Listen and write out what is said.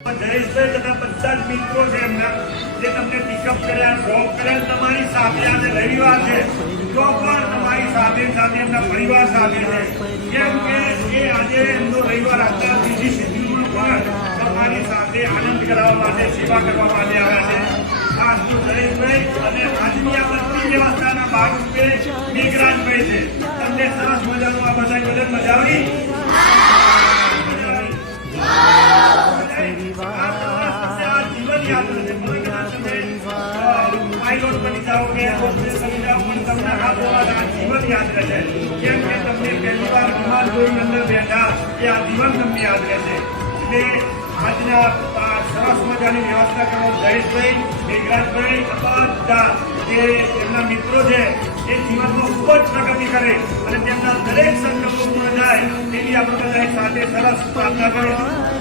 જયેશભાઈ તથા બધા જ મિત્રો છે એમના જે તમને પિકઅપ કર્યા ડ્રોપ કર્યા તમારી સાથે આજે રવિવાર છે તો પણ તમારી સાથે એમના પરિવાર સાથે છે કેમ કે એ આજે એમનો રવિવાર આજના બીજી શેડ્યુલમાં પણ તમારી સાથે આનંદ કરાવવા માટે સેવા કરવા માટે આવ્યા છે ખાસ તો જયેશભાઈ અને આજની આ બધી વ્યવસ્થાના ભાગરૂપે મેઘરાજભાઈ છે તમને સરસ મજાનું આ બધા ભજન મજા આવી पायलट बनी जाओगे बनी जाओ તમને આ જીવન યાદ રહેશે કેમ કે તમને પહેલી વાર વિમાન જોઈને અંદર બેઠા એ આ જીવન તમને યાદ રહેશે એટલે આજના સરસ મજાની વ્યવસ્થા કરો જયેશભાઈ મેઘરાજભાઈ બધા જે એમના મિત્રો છે એ જીવનમાં ખૂબ જ પ્રગતિ કરે અને તેમના દરેક સંકલ્પો પૂર્ણ થાય એવી આપણે બધા સાથે સરસ પ્રાર્થના કરીશું